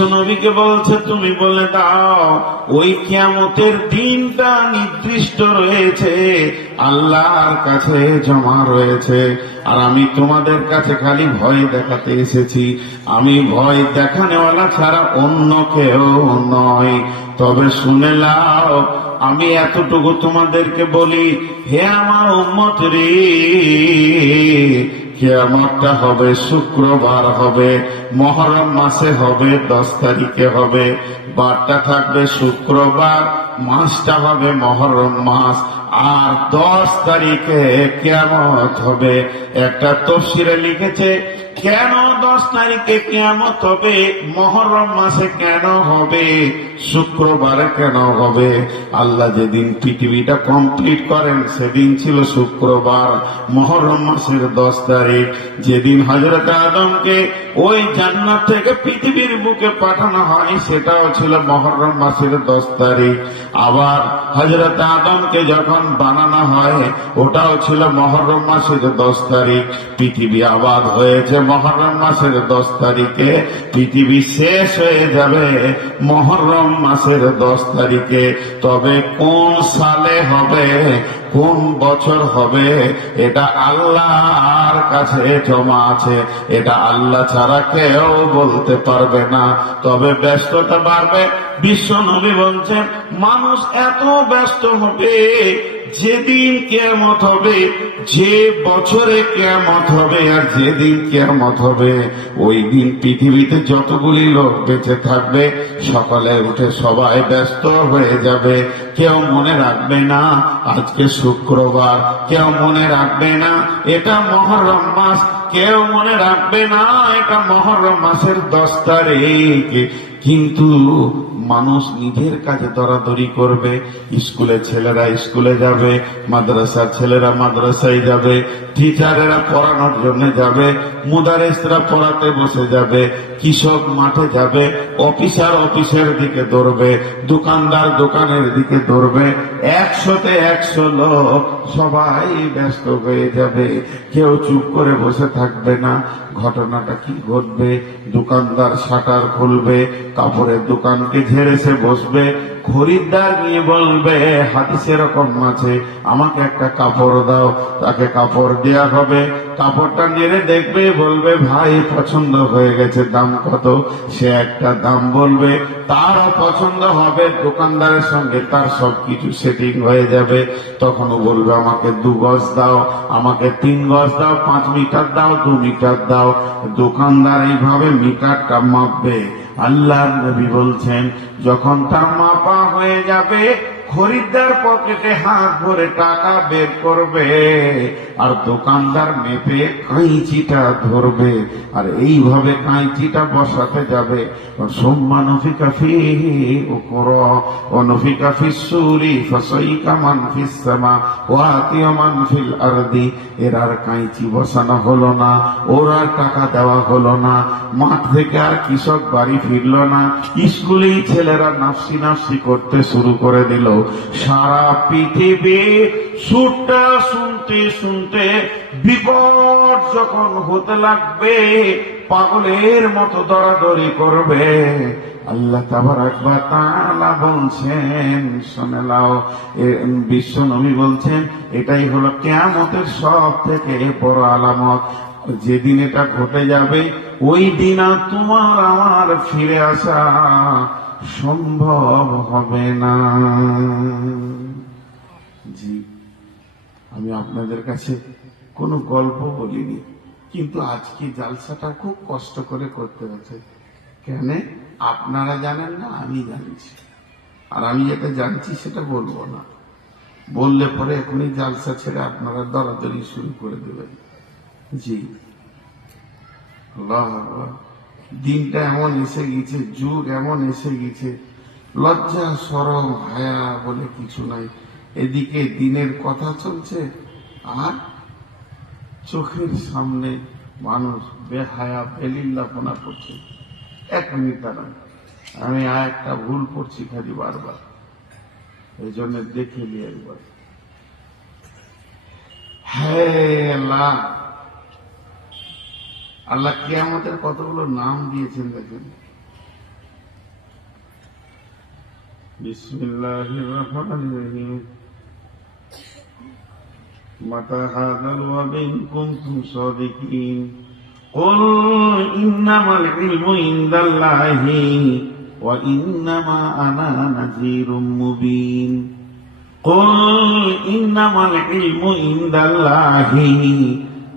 নবীকে বলছে, তুমি বলে দাও, ওই কিয়ামতের দিনটা নির্দিষ্ট রয়েছে, আল্লাহর কাছে জমা রয়েছে। আর আমি তোমাদের কাছে খালি ভয় দেখাতে এসেছি। আমি ভয় দেখানেওয়ালা ছাড়া অন্য কেউ নয় তবে শুনে লাও আমি এতটুকু তোমাদেরকে বলি, হে আমার উম্মত রে কেয়ামতটা হবে, শুক্রবার হবে, মহরম মাসে হবে, দশ তারিখে হবে। বারটা থাকবে শুক্রবার, মাসটা হবে মহরম মাস। আর দশ তারিখে কেয়ামত হবে। একটা তফসিরে লিখেছে, কেন দশ তারিখে কেয়ামত হবে? মহরম মাসে কেন হবে? শুক্রবারে কেন হবে? আল্লাহ যেদিন পৃথিবীটা কমপ্লিট করেন, সেদিন ছিল শুক্রবার, মহরম মাসের দশ তারিখ। যেদিন হজরত আদমকে ওই জান্নাত থেকে পৃথিবীর বুকে পাঠানো হয়, সেটাও ছিল মহরম মাসের দশ তারিখ। আবার হজরত আদমকে যখন বানানো হয়, ওটাও ছিল মহরম মাসের দশ তারিখ। পৃথিবী আবাদ হয়েছে মহরম মাসের দশ তারিখে। পৃথিবী শেষ হয়ে যাবে মহরম মাসের দশ তারিখে। তবে কোন সালে হবে কোন বছর হবে? এটা আল্লাহর কাছে জমা আছে। এটা আল্লাহ ছাড়া কেউ বলতে পারবে না। তবে ব্যস্ততা বাড়বে। বিশ্ব নবী বলছেন, মানুষ এত ব্যস্ত হবে যেদিন কেয়ামত হবে, যে বছরে কেয়ামত হবে আর যেদিন কেয়ামত হবে, ওই দিন পৃথিবীতে যতগুলি লোক বেঁচে থাকবে, সকালে উঠে সবাই ব্যস্ত হয়ে যাবে। কেউ মনে রাখবে না, আজকে শুক্রবার। কেউ মনে রাখবে না, এটা মহরম মাস। কেউ মনে রাখবে না, এটা মহরম মাসের দশ তারিখ। কিন্তু মানুষ নিজের কাজে দরাদরি করবে, স্কুলে ছেলেরা স্কুলে যাবে, মাদ্রাসার ছেলেরা মাদ্রাসায় যাবে টিচারেরা পড়ানোর জন্য যাবে, মুদারেসরা পড়াতে বসে যাবে, কৃষক মাঠে যাবে, অফিসার অফিসের দিকে দৌড়বে, দোকানদার দোকানের দিকে দৌড়বে, একশোতে একশো লোক সবাই ব্যস্ত হয়ে যাবে, কেউ চুপ করে বসে থাকবে না ঘটনাটা কি ঘটবে? দোকানদার শাটার খুলবে কাপড়ের দোকানকে ঝেড়ে সে বসবে। খরিদ্দার নিয়ে বলবে, হাদিসে এরকম আছে, আমাকে একটা কাপড় দাও, তাকে কাপড় দেয়া হবে। কাপড়টা নেড়ে দেখবে, বলবে, ভাই, পছন্দ হয়ে গেছে, দাম কত? সে একটা দাম বলবে তারও পছন্দ হবে, দোকানদারের সঙ্গে তার সবকিছু সেটিং হয়ে যাবে। তখনও বলবে, আমাকে দু গজ দাও, আমাকে তিন গজ দাও, পাঁচ মিটার দাও, দু মিটার দাও। দোকানদার এইভাবে মিটারটা মাপবে। আল্লাহ নবী বলছেন যখন তার মাপা হয়ে যাবে খরিদ্দার পকেটে হাত ভরে টাকা বের করবে, আর দোকানদার মেপে কাঁচিটা ধরবে, আর এইভাবে কাঁচিটা বসাতে যাবে। সোম্মা নফিকা ফি উপর ও নফিকা ফি সুরি, ফসাইকা মান ফিস সামা ওয়া আতিয়া মান ফিল আরদি। এর আর কাঁচি বসানো হলো না, ওর আর টাকা দেওয়া হলো না, মাঠ থেকে আর কৃষক বাড়ি ফিরলো না। স্কুলেই ছেলেরা নাফসি নাফসি করতে শুরু করে দিল। সারা পৃথিবী সুরটা শুনতে শুনতে বিপদ যখন হতে লাগবে, পাগলের মতো দরাদরি করবে। আল্লাহ তালা বলছেন, শুনে লাও বিশ্ব নবী বলছেন, এটাই হলো কেয়ামতের সব থেকে বড় আলামত। যেদিন এটা ঘটে যাবে, ওই দিন তোমার আমার ফিরে আসা সম্ভব হবে না। জি, আমি আপনাদের কাছে কোনো গল্প বলিনি, কিন্তু আজকে জালসাটা খুব কষ্ট করে করতে হচ্ছে। কেন? আপনারা জানেন না, আমি জানছি। আর আমি যেটা জানছি সেটা বলব না। বললে পরে এখনই জালসা ছেড়ে আপনারা দরাদরি শুরু করে দেবেন। জি, আল্লাহ। দিনটা এমন এসে গেছে, যুগ এমন এসে গেছে। লজ্জা, সরম হায়া বলে কিছু নাই। এদিকে দিনের কথা চলছে আর চোখের সামনে মানুষ বেহায়া, বেলিল্লাপনা করছে। এক মিনিট দাঁড়ান, আমি আর একটা ভুল করছি খালি বারবার। এই জন্য দেখে নিই একবার। হ্যাঁ আল্লাহ আল্লাহ কিয়ামতের কতগুলো নাম দিয়েছেন দেখেন بسم الله الرحمن الرحيم متى هذا الوعد إن كنتم صادقين قل إنما العلم عند الله وإنما أنا نذير مبين قل إنما العلم عند الله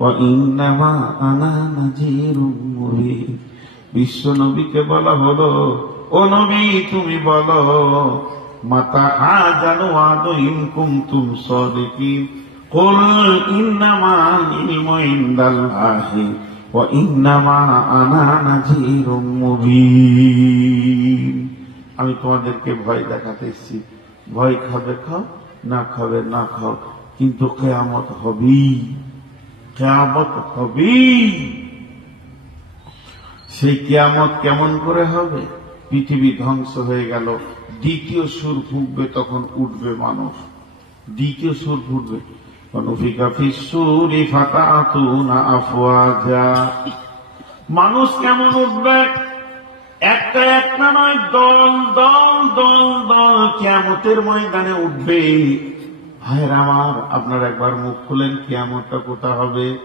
وإنما أنا نذير مبين বিশ্ব নবীকে বলা হলো ও নবী তুমি বলো মাতা হাজানু আদু ইন কুনতুম সাদিকিন قل إنما العلم عند الله وإنما أنا نذير مبين আমি তোমাদেরকে ভয় দেখাতে এসেছি ভয় খাবে খাও না খাবে না খাও কিন্তু কেয়ামত হবেই কেয়ামত হবেই সেই কেয়ামত কেমন করে হবে? পৃথিবী ধ্বংস হয়ে গেল। দ্বিতীয় সুর ফুঁকবে তখন উঠবে মানুষ। দ্বিতীয় সুর ফুটবে। মানুষ কেমন উঠবে? একটা একটা নয়, দল দল দল দল কিয়ামতের ময়দানে উঠবে। ভাইয়ের আমার, আপনার একবার মুখ খুলেন, কিয়ামতটা কোথা হবে?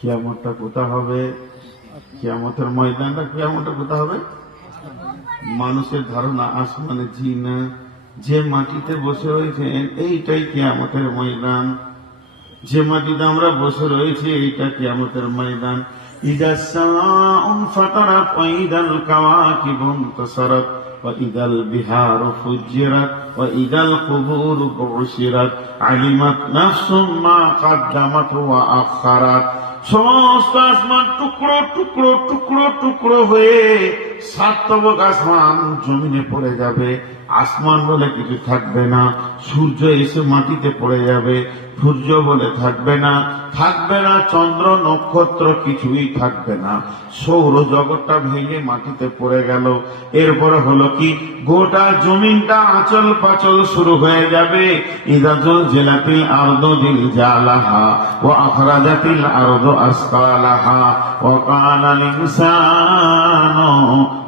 কিয়ামতটা কোথা হবে? কিয়ামতের ময়দানটা কিয়ামতটা কোথা হবে? মানুষের ধারণা আসমানে জি না যে মাটিতে বসে রয়েছেন, এইটাই কিয়ামতের ময়দান। যে মাটিতে আমরা বসে রয়েছি, এইটা কিয়ামতের ময়দান। ইদা সাউন ফাতারাত ওয়া ইদাল কাওয়াকিবু ফুজ্জিরাত ওয়া ইদাল কুবুরু বুশিরাত আলিমাত নাফসুম মা কদ্দামাত ওয়া আখারাত সমস্ত আসমান টুকরো টুকরো টুকরো টুকরো হয়ে সাতবক আসমান জমিনে পড়ে যাবে। আসমান বলে কিছু থাকবে না। সূর্য এসে মাটিতে পড়ে যাবে। সূর্য বলে থাকবে না থাকবে না চন্দ্র, নক্ষত্র, কিছুই থাকবে না। সৌর জগৎটা ভেঙে মাটিতে পড়ে গেল। এরপরে হলো কি? গোটা জমিনটা আচল পাচল শুরু হয়ে যাবে। ইদাজল জেলাতিল আর্দ দিল জালাহা ও আখরাজাতিল আর্দ আসকালাহা ও কানাল ইনসানু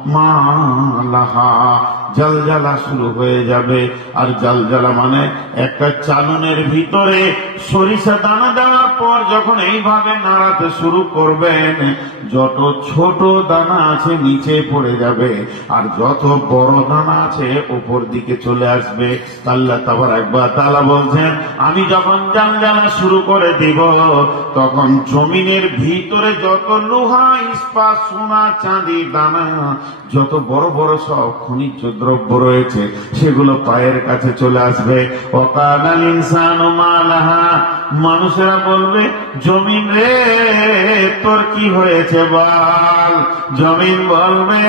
মালাহা। জলজালা শুরু হয়ে যাবে। আর জলজালা মানে একটা চালনের ভিতরে সরিষা দানা দেওয়ার পর যখন এইভাবে নাড়াতে শুরু করবেন, যত ছোট দানা আছে নিচে পড়ে যাবে, আর যত বড় দানা আছে উপর দিকে চলে আসবে। আল্লাহ তাবার একবার তালা বলছেন, আমি যখন জানজালা শুরু করে দিব, তখন জমিনের ভিতরে যত লোহা ইস্পাত সোনা, চাঁদি, দানা, যত বড় বড় সব খনিজ দ্রব্য রয়েছে, সেগুলো পায়ের কাছে চলে আসবে। অকানাল ইনসান মালাহা মানুষেরা বলবে, জমিন রে, তোর কি হয়েছে বল? জমিন বলবে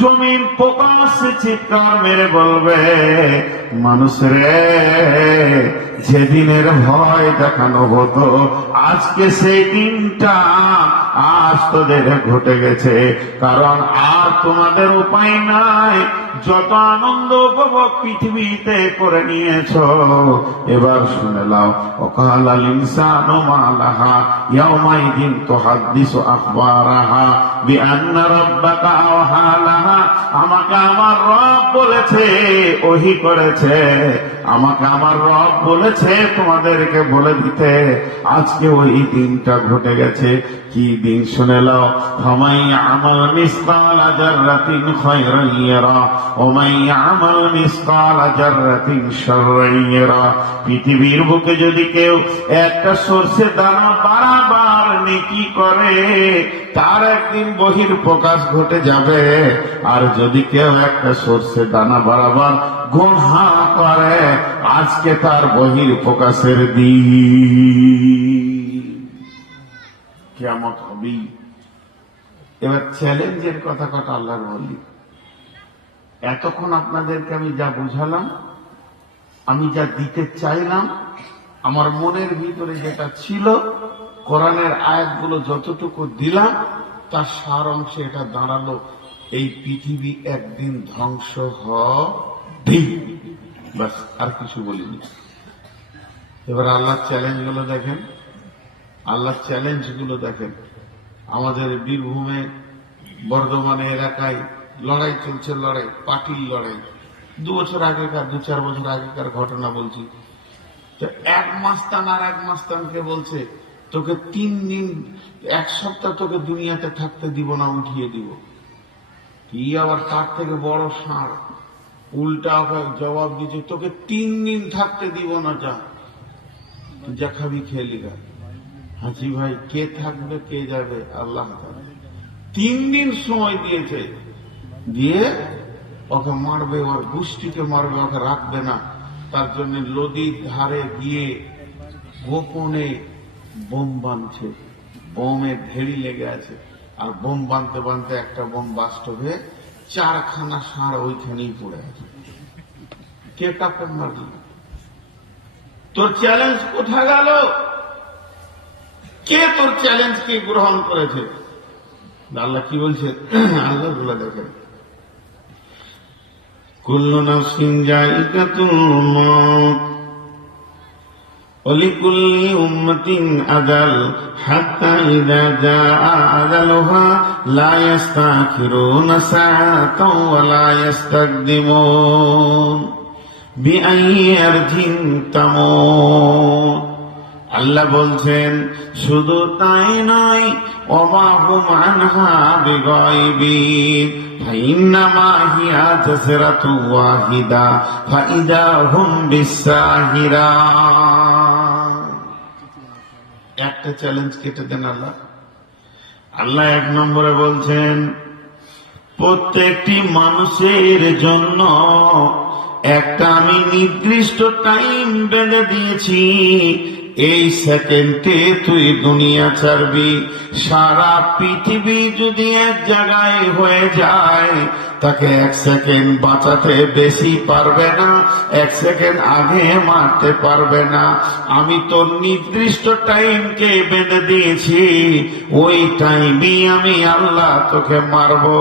জমিন প্রকাশ্যে চিৎকার মেরে বলবে মানুষ রে যেদিনের ভয় দেখানো হতো, আজকে সেই দিনটা আজ তোদের ঘটে গেছে। কারণ আর তোমাদের উপায় নাই, যত আনন্দ উপভোগ পৃথিবীতে করে নিয়েছ। এবার শুনে লাও অকাল ইনসান মালাহা ইয়াউমাইদিন তুহাদ্দিসু আখবারাহা, বিআন্না রাব্বাকা আওহালাহা আমাকে আমার রব বলেছে, ওহি করেছে। আমাকে আমার রব বলেছে, তোমাদেরকে বলে দিতে। আজকে ওই দিনটা ঘটে গেছে। কি দিন শুনে লাও ফামাই আমাল মিসকাল জাররাতিন খায়রান ইয়ারা ওয়া মাই আমাল মিসকাল জাররাতিন শাররান ইয়ারা। পৃথিবীর বুকে যদি কেউ একটা সর্ষে দানা বারবার নেকি করে তার একদিন বহির প্রকাশ ঘটে যাবে। আর যদি কেউ একটা সর্ষে দানা বাড়াবার গুণহা করে, আজকে তার বহির প্রকাশের দিন। কেমন হবেই এবার চ্যালেঞ্জের কথা কটা আল্লাহ বলি এতক্ষণ আপনাদেরকে আমি যা বুঝালাম, আমি যা দিতে চাইলাম, আমার মনের ভিতরে যেটা ছিল কোরআনের আয়াতগুলো যতটুকু দিলাম, তার সার অংশে এটা দাঁড়াল, এই পৃথিবী একদিন ধ্বংস হবে বাস আর কিছু বলিনি। এবার আল্লাহ চ্যালেঞ্জগুলো দেখেন। আল্লাহ চ্যালেঞ্জগুলো দেখেন। আমাদের বীরভূমে বর্ধমানে এলাকায় লড়াই চলছে, লড়াই, পার্টির লড়াই। দু বছর আগেকার, দু চার বছর আগেকার ঘটনা বলছি। তো এক মাস্তান আর এক মাস্তানকে বলছে তোকে তিন দিন, এক সপ্তাহ তোকে দুনিয়াতে থাকতে দিব না, উঠিয়ে দিব। কি আবার তার থেকে বড় ষাঁড় উল্টা জবাব দিচ্ছে তোকে তিন দিন থাকতে দিব না, যা। যা খাবি লিগা হাজি ভাই, কে থাকবে, কে যাবে? আল্লাহ। তিন দিন সময় দিয়েছে। দিয়ে ওকে মারবে, ওর গোষ্ঠীকে মারবে, ওকে রাখবে না। তার জন্য নদীর ধারে গিয়ে গোপনে বোম বাঁধছে, বোমে ভেড়ি লেগে আছে, আর বোম বাঁধতে বাঁধতে একটা বোম বাস্তবে চারখানা ষাঁড় ওইখানেই পড়ে আছে। কে কাকে মারল? তোর চ্যালেঞ্জ কোথায় গেল? কে তোর চ্যালেঞ্জকে গ্রহণ করেছে? আল্লাহ কি বলছে? আল্লাহগুলো দেখেন কুল্লু নাফসিন জায়গাতুল মউত। ولكل أمة أجل حتى إذا جاء أجلها لا يستأخرون ساعة ولا يستقدمون بأي أرض تموت আল্লাহ বলছেন শুধু তাই নয় অমাহুম আনহা বিগাইবিন ফাইন্নামা হিয়া জাসরাতু ওয়াহিদা ফাইদা হুম বিসাহিরা। একটা চ্যালেঞ্জ কেটে দেন আল্লাহ। আল্লাহ এক নম্বরে বলছেন, প্রত্যেকটি মানুষের জন্য একটা আমি নির্দিষ্ট টাইম বেঁধে দিয়েছি। এই সেকেন্ডে তুই দুনিয়া ছাড়বি সারা পৃথিবী যদি এক জায়গায় হয়ে যায় তাকে এক সেকেন্ড বাঁচাতে বেশি পারবে না, এক সেকেন্ড আগে মারতে পারবে না। আমি তোর নির্দিষ্ট টাইমকে বেঁধে দিয়েছি, ওই টাইমই আমি আল্লাহ তোকে মারবো।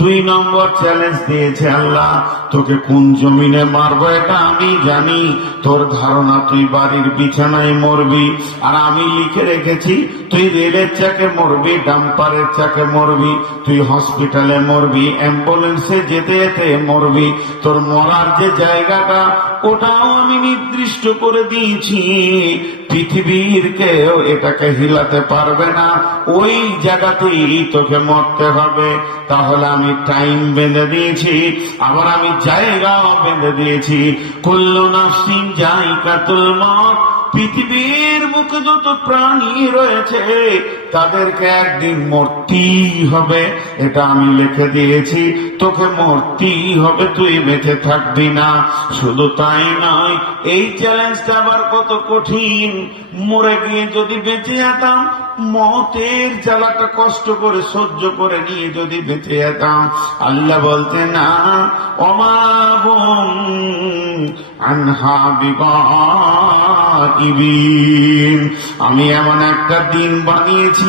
দুই নম্বর চ্যালেঞ্জ দিয়েছে আল্লাহ, তোকে কোন জমিনে মারবো এটা আমি জানি, তোর ধারণা তুই বাড়ির বিছানায় মরবি। আর আমি লিখে রেখেছি, তুই রেলের চাকে মরবি, ডাম্পারের চাকে মরবি, তুই হসপিটালে মরবি অ্যাম্বুলেন্সে যেতে যেতে মরবি। তোর মরার যে জায়গাটা, ওটাও আমি নির্দিষ্ট করে দিয়েছি। পৃথিবীর কেউ এটাকে হিলাতে পারবে না। ওই জায়গাতেই তোকে মরতে হবে। তাহলে আমি টাইম বেঁধে দিয়েছি। আবার আমি জায়গাও বেঁধে দিয়েছি। কুল্লু নাফসিন জায়গাতুল মত পৃথিবীর মুখে যত প্রাণী রয়েছে তাদেরকে একদিন মরতেই হবে, এটা আমি লিখে দিয়েছি। তোকে মরতেই হবে, তুই বেঁচে থাকবি না। শুধু তাই নয়, এই চ্যালেঞ্জটা আবার কত কঠিন। মরে গিয়ে যদি বেঁচে যেতাম, মতের জ্বালাটা কষ্ট করে, সহ্য করে নিয়ে যদি বেঁচে যেতাম। আল্লাহ বলতে, না বিগাইবিন। আমি এমন একটা দিন বানিয়েছি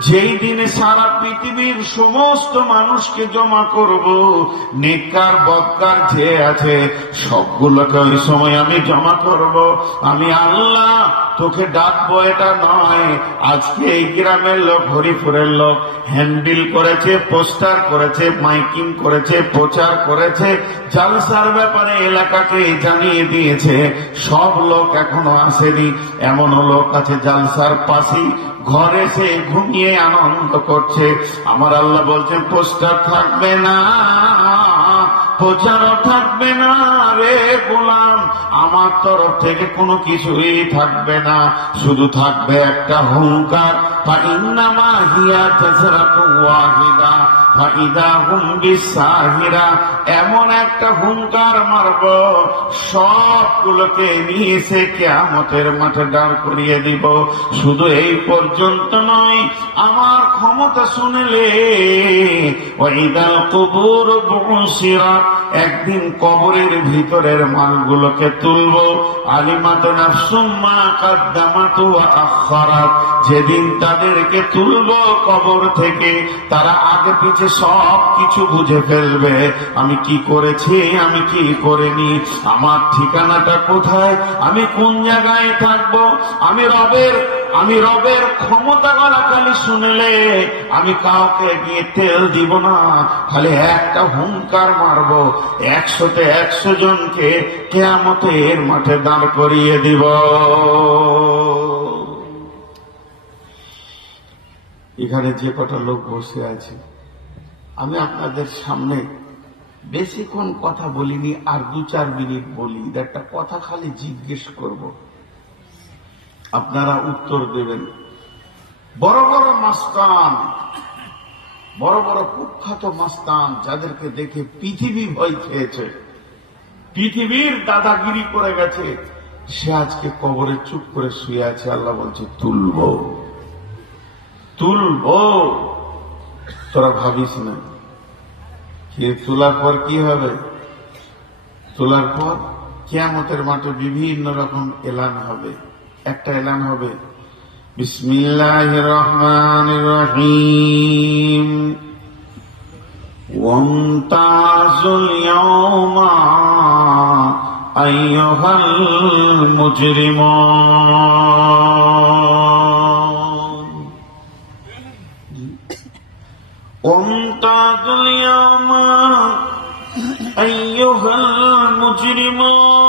যেই দিনে সারা পৃথিবীর সমস্ত মানুষকে জমা করব, নেককার, বদকার যে আছে, সবগুলোকে ওই সময় আমি জমা করব। আমি আল্লাহ তোকে ডাকবো, এটা নয়। আজকে এই গ্রামের লোক, হরিপুরের লোক, হ্যান্ডেল করেছে, পোস্টার করেছে, মাইকিং করেছে, প্রচার করেছে, জালসার ব্যাপারে এলাকাকে জানিয়ে দিয়েছে। সব লোক এখনও আসেনি। এমনও লোক আছে জালসার পাশেই। ঘরে সে ঘুমিয়ে আনন্দ করছে। আমার আল্লাহ বলছেন পোস্টার থাকবে না। প্রচারও থাকবে না রে গোলাম। আমার তরফ থেকে কোনো কিছুই থাকবে না। শুধু থাকবে একটা হুঙ্কার। ফাইদা হুম বিসাহিরা। এমন একটা হুঙ্কার মারব, সবগুলোকে নিয়ে এসে কেয়ামতের মাঠে দাঁড় করিয়ে দিব। শুধু এই পর্যন্ত নয়, আমার ক্ষমতা শুনলে ওইদাল কবুর বসিরা একদিন কবরের ভিতরের মালগুলোকে তুলবো। আলিমাত নাফসুম্মা কাদ্দামাতু আখারাত যেদিন তাদেরকে তুলবো কবর থেকে, তারা আগে পিছে সব কিছু বুঝে ফেলবে। আমি কি করেছি? আমি কি করিনি? আমার ঠিকানাটা কোথায়? আমি কোন জায়গায় থাকব? আমি রবের আমি রবের ক্ষমতা গলা খালি শুনলে আমি কাউকে গিয়ে তেল দিব না। খালি একটা হুঙ্কার মারবো, একশোতে একশো জনকে কেয়ামতের মাঠে দাঁড় করিয়ে দিব। এখানে যে কটা লোক বসে আছে, আমি আপনাদের সামনে বেশিক্ষণ কথা বলিনি আর দু চার মিনিট বলি। একটা কথা খালি জিজ্ঞেস করব। আপনারা উত্তর দেবেন। বড় বড় মাস্তান, বড় বড় কুখ্যাত মাস্তান যাদেরকে দেখে পৃথিবী ভয় খেয়েছে। পৃথিবীর দাদাগিরি করে গেছে। সে আজকে কবরে চুপ করে শুয়ে আছে, আল্লাহ বলছে, তুলব। তুলব। তোরা ভাবিস না। কে তোলার পর কি হবে? তোলার পর কেয়ামতের মাঠে বিভিন্ন রকম এলান হবে। একটা এলান হবে। বিসমিল্লাহ রহমান রহিম ওমতাজুল ইয়াউমা আইয়ুহাল মুজরিমুন ওমতাজুল ইয়াউমা আইয়ুহাল মুজরিমুন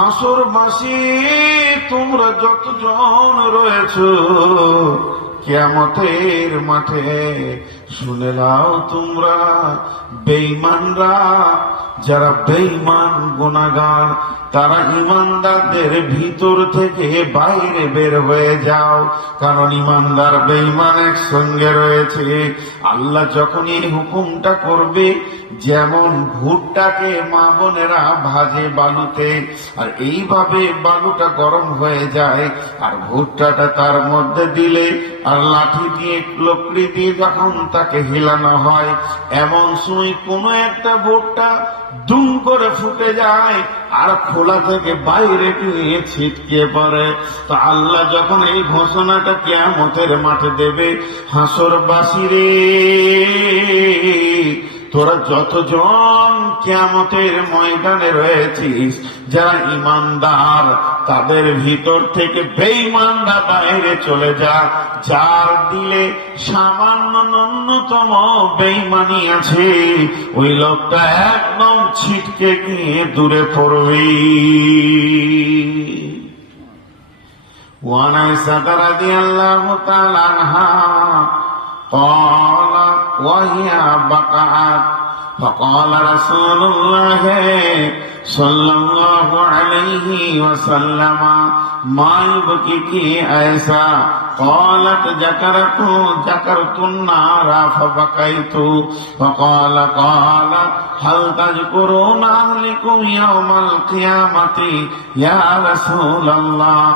হাসরবাসী তোমরা যতজন রয়েছ কেয়ামতের মাঠে শুনে নাও তোমরা বেইমানরা যারা বেইমান গুনাগার তারা ইমানদারদের ভিতর থেকে বাইরে বের হয়ে যাও, কারণ ইমানদার বেঈমান একসঙ্গে রয়েছে। আল্লাহ যখন এই হুকুমটা করবে, যেমন ভুট্টাকে মা বোনেরা ভাজে বালুতে, আর এইভাবে বালুটা গরম হয়ে যায়, আর ভুট্টাটা তার মধ্যে দিলে আর লাঠি দিয়ে, লকড়ি দিয়ে যখন তাকে হিলানো হয়, এমন সময় কোনো একটা ভুট্টা দুম করে ফুটে যায়, আর খোলা থেকে বাইরে নিয়ে ছিটকে পড়ে। তো আল্লাহ যখন এই ঘোষণাটা কেয়ামতের মাঠে দেবে হাসর বাসিরে তোরা যতজন কেমতের ময়দানে রয়েছিস, যারা ইমানদার তাদের ভিতর থেকে বেইমানরা বাইরে চলে যা। যার দিলে সামান্য ন্যূনতম বেইমানি আছে, ওই লোকটা একদম ছিটকে গিয়ে দূরে পড়বে। ওয়ানাই সাদারা দিয়ে আল্লাহ তালানহা قال وهي بقعت فقال رسول الله صلى الله عليه وسلم ما يبكيك عائشة قالت ذكرت ذكرت النار فبكيت فقال قال هل تذكرون أهلكم يوم القيامة يا رسول الله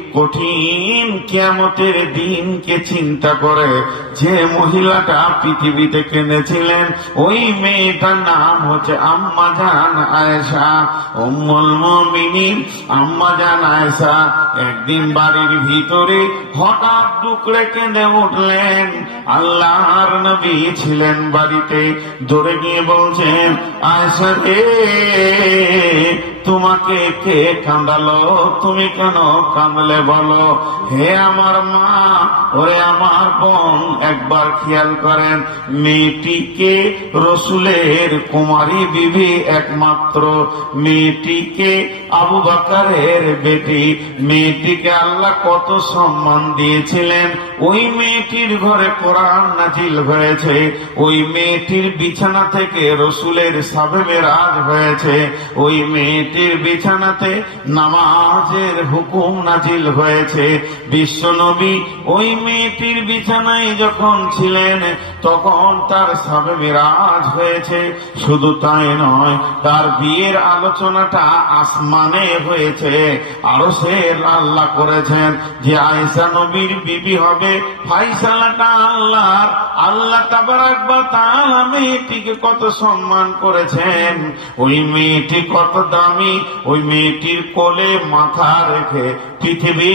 কঠিন কিয়ামতের দিনকে চিন্তা করে যে মহিলাটা পৃথিবীতে কিনেছিলেন ওই মেয়েটার নাম হচ্ছে আম্মা জান আয়েশা। উম্মুল মুমিনিন, আম্মা জান আয়েশা একদিন বাড়ির ভিতরে হঠাৎ ডুকরে কেঁদে উঠলেন। আল্লাহর নবী ছিলেন বাড়িতে। দৌড়ে গিয়ে বলছেন, আয়েশা রে তোমাকে কে কান্দালো তুমি কেন কান্দলে বলো? হে আমার মা, ওরে আমার বোন, একবার খেয়াল করেন, মেয়েটিকে রসুলের কুমারী বিবি একমাত্র। মেয়েটিকে আবু বাকারের বেটি। মেয়েটিকে আল্লাহ কত সম্মান দিয়েছিলেন। ওই মেয়েটির ঘরে কোরআন নাজিল হয়েছে। ওই মেয়েটির বিছানা থেকে রসুলের সাবেবে রাজ হয়েছে। ওই মেয়েটির বিছানাতে নামাজের হুকুম নাজিল হয়েছে। বিশ্ব নবী ওই মেয়েটির বিছানায় যখন ছিলেন, তখন তার সাবেবে রাজ হয়েছে। শুধু তাই নয়, তার বিয়ের আলোচনাটা আসমানে হয়েছে। আরও সে আল্লাহ করেছেন যে আয়সা নবীর বিবি হবে ফাইসালাটা আল্লাহ আল্লাহ তাবার একবার তার মেয়েটিকে কত সম্মান করেছেন। ওই মেয়েটি কত দামি স্বামী ওই মেয়েটির কোলে মাথা রেখে পৃথিবী